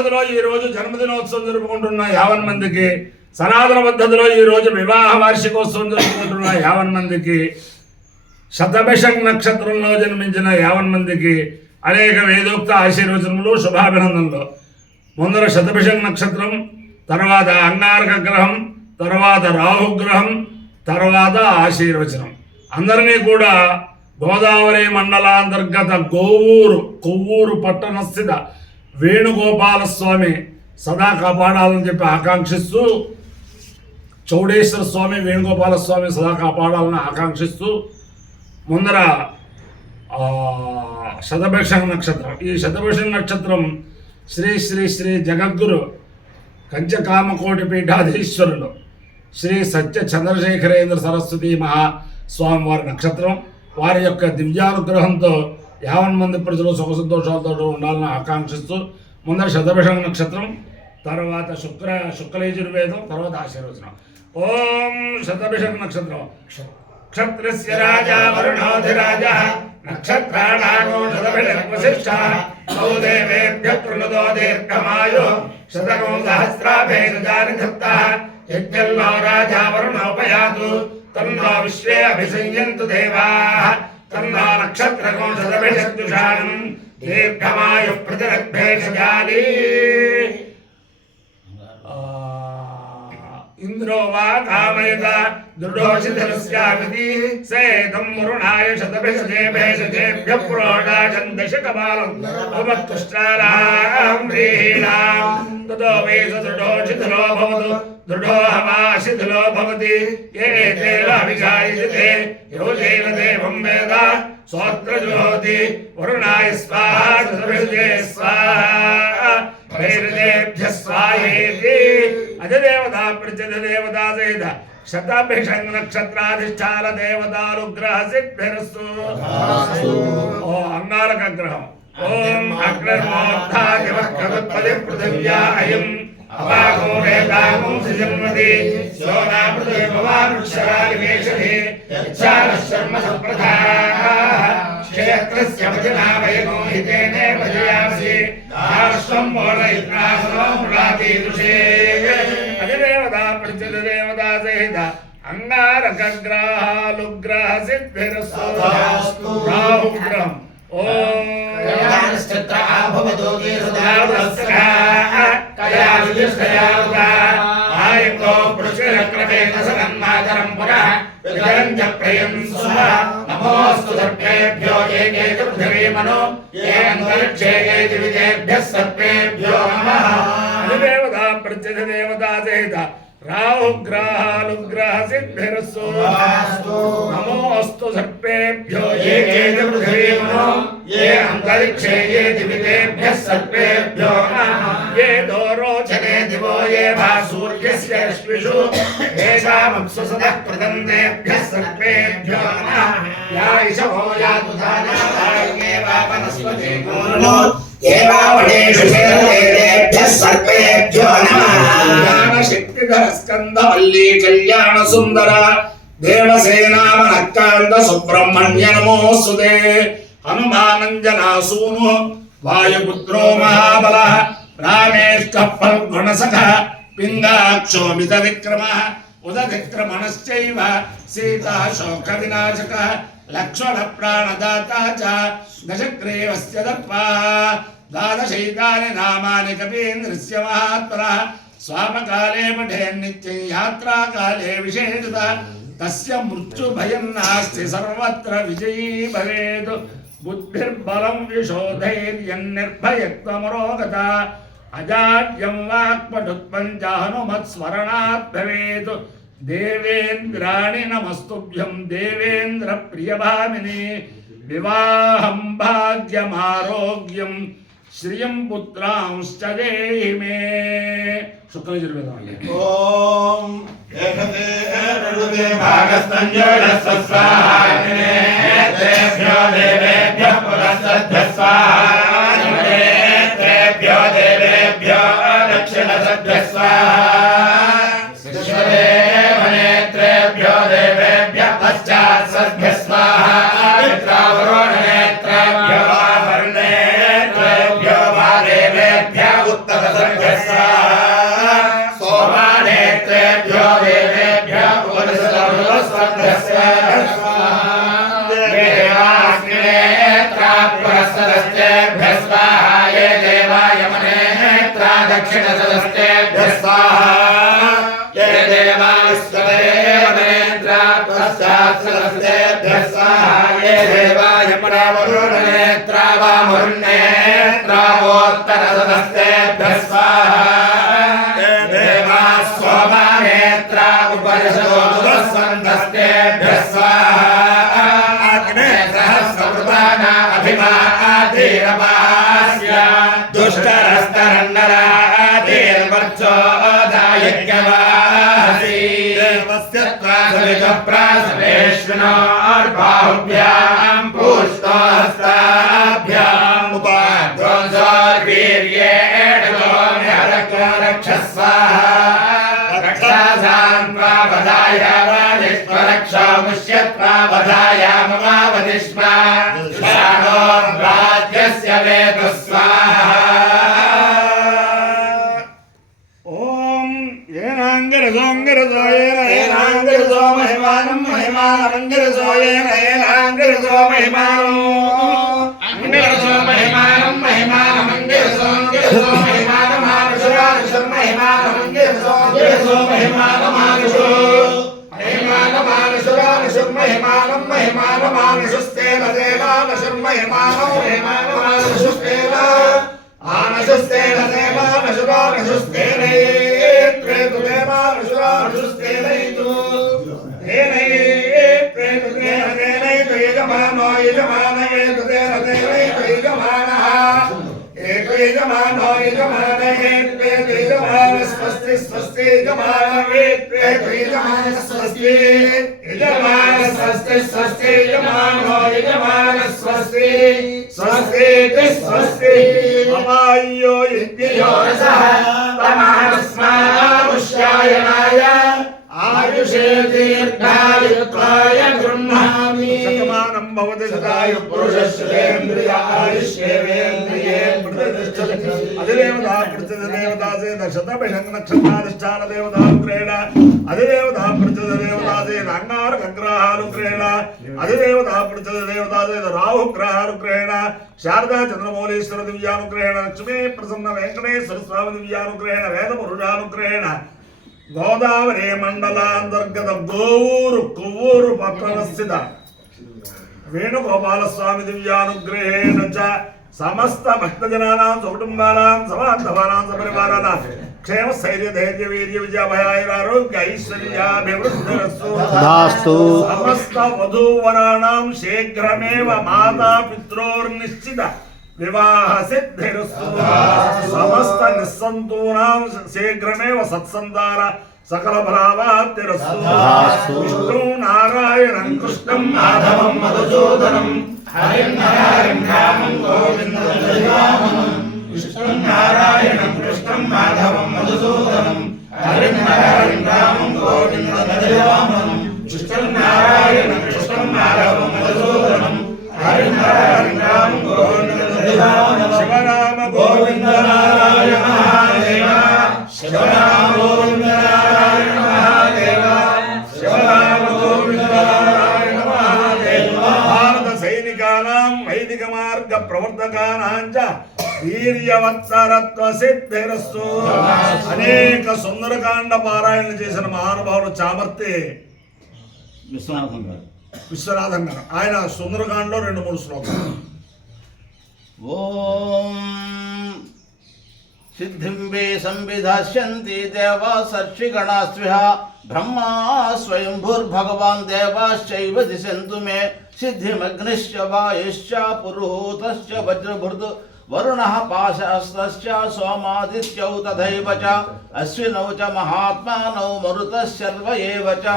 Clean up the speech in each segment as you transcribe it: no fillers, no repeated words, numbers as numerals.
పద్ధతిలో ఈ రోజు జన్మదినోత్సవం జరుపుకుంటున్న 50 మందికి, సనాతన పద్ధతిలో ఈ రోజు వివాహ వార్షికోత్సవం జరుపుకుంటున్న 50 మందికి, శతభిషం నక్షత్రంలో జన్మించిన 50 మందికి అనేక వేదోక్త ఆశీర్వచనములు, శుభాభినందనలు. ముందర శతభిషం నక్షత్రం, తర్వాత అంగారక గ్రహం, తర్వాత రాహుగ్రహం, తర్వాత ఆశీర్వచనం. అందరినీ కూడా గోదావరి మండలాంతర్గత కొవ్వూరు పట్టణస్థిత వేణుగోపాలస్వామి సదా కాపాడాలని చెప్పి ఆకాంక్షిస్తూ, చౌడేశ్వర స్వామి వేణుగోపాలస్వామి సదా కాపాడాలని ఆకాంక్షిస్తూ ముందర శతభిషం నక్షత్రం. ఈ శతభిషం నక్షత్రం శ్రీ శ్రీ శ్రీ జగద్గురు కంచకామకోటి పీఠాధీశ్వరులు శ్రీ సత్య చంద్రశేఖరేంద్ర సరస్వతి మహాస్వామి వారి నక్షత్రం. వారి యొక్క దివ్యానుగ్రహంతో 50 మంది ప్రజలు సుఖ సంతోషాలతో ఉండాలని ఆకాంక్షిస్తూ ముందర శతభిషం నక్షత్రం, తర్వాత శుక్లయజుర్వేదం, తర్వాత ఆశీర్వచనం. ఓం శతభిషం నక్షత్రం. క్షత్రస్య రాజా వరుణోధిరాజः నక్షత్రాణాగో శతభిషవశిష్టः సౌ దేవేభ్యః కృణుతో దీర్ఘమాయుః శతకో సహస్రాభేదజానిధత్తः యజ్ఞల్లో రాజా వరుణోపయాతు తన్నో విశ్వే అభిసంయంతు దేవాः తన్నో నక్షత్రకో శతభిషద్యుషాణం దీర్ఘమాయుః ప్రతిరగ్భేషజాలీ. ఇంద్రో వా కామయత దృఢోషిధరస్యామితి సేదం వరుణాయ శతభిషజే భేషజేభ్యః ప్రోఢాశం దశకపాలం ఉపతుష్టాలాం వ్రీహీణాం తతో వేష దృఢోషిధలో భవతు దృఢో హవాషిధలో భవతి ఏ తేన అభిషాయితే యోజేన దేవం వేద సోత్రజోతి వరుణాయ స్వాహా శతభిషజే స్వాహా భైరదేభ్యః స్వాహేతి. అధిదేవతా ప్రత్యధిదేవతా సహిత శతభిషం నక్షత్రాధిష్టాన దేవతానుగ్రహ సిద్ధిరస్తు. ఓ అంగారక గ్రహం. ఓం అగ్నిర్మోర్ధాదివక్రవత్పది పృథివ్యా అయం అపాగో వేదాగో సజన్మతి సోనా పృథివీ భవానుక్షరాలి వేషధి యచ్ఛానశర్మ సంప్రదాః క్షేత్రస్య భజనా వయగో హితేనే భజయాసి దార్శ్వం మూలయిత్రాసనో మృళాతీదృశే. అధిదేవతా ప్రత్యధిదేవతా సహిత అంగారక గ్రహాలుగ్రహ సిద్ధిరస్తు. రాహుగ్రహం. ఓం కయానశ్చత్ర ఆభవతో దీర్ఘదావరస్సః కయానుదిష్టయావతా ఆయతో పురుషక్రమేణ సన్మాతరం పునః విగంజ ప్రియం స్వ నమోస్తు సర్వేభ్యో ఏకేత పృథివీ మనో ఏ అంతరిక్షే ఏ దివిజేభ్యః సర్వేభ్యో నమః. అధిదేవతా ప్రత్యధిదేవతా సహిత రాహుగ్రహాలుగ్రహ సిద్ధిరస్తు. నమోస్తు సర్వేభ్యో ఏకేత పృథివీ మనో ఏ అంతరిక్షే ఏ దివిజేభ్యః సర్వేభ్యో నమః. ఏ దోరోచనే దివో ఏ వా సూర్యస్య రశ్మిషు ఏషామప్సు సదః ప్రదందేభ్యః సర్వేభ్యో నమః. యా ఇషవో యాతు ధానాయ వా వనస్పతి గోనో ఏ వా వనేషు శేరేభ్యః సర్వేభ్యో నమః. జ్ఞానశక్తిధర స్కందవల్లీ కళ్యాణ సుందర దేవసేనామనక్కాంత సుబ్రహ్మణ్య నమోస్తుతే. హనుమానంజనాసూను వాయుపుత్రో మహాబలః రామేష్టః ఫల్గుణసఖः పింగాక్షోమిత విక్రమः ఉదవిక్రమణశ్చైవ సీతా శోక వినాశకः లక్ష్మణ ప్రాణదాతా చ దశగ్రీవస్య దత్వా ద్వాదశైతాని నామాని కపీంద్రస్య మహాత్మనః స్వామకాలే పఠేన్నిత్యం యాత్రాకాలే విశేషతః తస్య మృత్యుభయం నాస్తి సర్వత్ర విజయీ భవేత్. బుద్ధిర్బలం విశోధైర్యం నిర్భయత్వమరోగత అజాడ్యం వాక్పటుత్పంచ హనుమత్స్మరణాత్ భవేత్. దేవేంద్రాణి నమస్తుభ్యం దేవేంద్ర ప్రియభామిని. వివాహం భాగ్యమారోగ్యం శ్రియం పుత్రాంశ్చ దేహి మే. శుక్లయజుర్వేదం అండి. ఓం ఏకదే భాగస్తంజోడస్వ స్వాహా నేత్రేభ్యో దేవేభ్యః పురస్తభ్యః స్వాహా నేత్రేభ్యో దేవేభ్యో దక్షిణసభ్యః స్వాహా విశ్వదేవ నేత్రేభ్యో దేవేభ్యః పశ్చాత్సభ్యః స్వాహా మిత్రావరుణ నేత్రేభ్యో వర్ణేత్రేభ్యో దేవేభ్యః ఉత్తర दक्षिणसदस्तेभ्यः स्वाहा ये देवा विश्वदेवनेत्रा पश्चात् सदस्तेभ्यः स्वाहा ये देवा यमरावरुणनेत्रा वामरुणनेत्रा वोत्तरसदस्तेभ्यः स्वाहा ये देवा सोमानेत्रा उपरिषदोदस्वन्दस्तेभ्यः स्वाहा अग्ने सहस्रकृताना अभिमाधीरपास्य दुष्टरस्तरन्नराधीर्वर्चोदायज्ञवासी देवस्य त्वासविजप्रासवेश्विनोर्बाहुभ्याम् पूष्णोहस्ताभ्याम् उपाद्रोंसोर्वीर्येण रक्षस्वाहा रक्षासान्त्वा वधाय वादिष्वरक्षामुष्यत्वा वधाय ममावदिष्मा शाणोर्वाद्यस्य वेतु स्वाहा ओम येनांगिरसो येनांगिरसो महिमानं महिमानंगिरसो येनांगिरसो महिमानं अंगिरसो महिमानं महिमानंगिरसो अंगिरसो महिमानमानुषो महिमानंगिरसो अंगिरसो महिमानमानुषो महिमानमानुषो महिमानं महिमानमानुषस्तेन देवानुषो महिमानं महिमानमानुषस्तेन आनशस्तेन देवानशुरानशुस्तेन त्रेतु देवानशुरानशुस्तेनैतु तेनैतु तेनैतु यजमानो यजमानयेतु तेनैतु यजमानः एको यजमानो यजमानयेत्वेतु यजमानस्वस्ति स्वस्ति यजमानवेत्वेतु यजमानस्वस्ति यजमानस्वस्ति स्वस्ति यजमानो यजमानस्वस्ति स्वस्ति स्वस्ति अमायो यज्ञयो रसः तमास्मामुष्यायनाय आयुषे दीर्घायुत्वाय गृह्णामि शतमानं भवति शतायुः पुरुषस्येन्द्रिय आयुष्येवेन्द्रिये प्रतिष्ठति अधिदेवता प्रतिदेवतासे दशतभिषङ् नक्षत्राधिष्ठान देवतानुग्रहेण अधिदेवता प्रतिदेवतासे अंगारकग्रहानुग्रहेण अधिदेवता प्रतिदेवतासे राहुग्रहानुग्रहेण शारदा चंद्रमौलीश्वर दिव्यानुग्रहेण लक्ष्मी प्रसन्न वेंकटेश्वर स्वामी दिव्यानुग्रहेण वेदपुरुषानुग्रहेण गोदावरी मंडलांतर्गत गोवूरु कोवूरु पत्तनस्थित वेणुगोपाल स्वामी दिव्यानुग्रहेण च समस्त भक्तजनानां सुकुटुम्बानां समान्तमानां सपरिवाराणां क्षेम स्थैर्य धैर्य वीर्य विजय भयारोग्य ऐश्वर्याभिवृद्धिरस्तु दास्तु समस्त वधूवराणां शीघ्रमेव माता पित्रोर्निश्चित विवाह सिद्धिरस्तु समस्त निस्सन्तूनां शीघ्रमेव सत्सन्तान सकल फलावाप्तिरस्तु विष्णु नारायणं कृष्णं माधवं मधुसूदनं हरिं हरिं रामं गोविन्दं दयामनं विष्णु नारायणं कृष्णं माधवं मधुसूदनं हरिं हरिं रामं गोविन्दं दयामनं विष्णु नारायणं कृष्णं माधवं मधुसूदनं हरिं हरिं रामं गोविन्दं दयामनं शिवनाम गोविन्द नारायण महादेव शिवनाम गोविन्द नारायण महादेव शिवनाम गोविन्द नारायण महादेव भारत सैनिकानां वैदिक मार्ग प्रवर्तकानां च वीर्यवत्तरत्व सिद्धिरस्तु అనేక సుందరకాండ పారాయణ చేసిన మహానుభావులు చామర్తి విశ్వనాథం గారు ఆయన సుందరకాండలో 2-3 శ్లోకాలు ఓం सिद्धिं वे संविधास्यन्ति देवा सर्षिगणास्विह ब्रह्मा स्वयंभूर्भगवान् देवाश्चैव दिशन्तु मे सिद्धिमग्निश्च वायुश्च पुरुहूतश्च वज्रभृत् वरुणः पाशस्तश्च सोमादित्यौ तथैव च अश्विनौ च महात्मानौ मरुतः सर्व एव च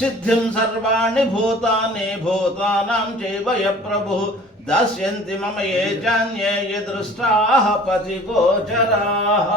सिद्धिं सर्वाणि भूतानि भूतानां चैव यः प्रभुः दास्यन्ति मम ये चान्ये ये दृष्टाः पथिगोचराः।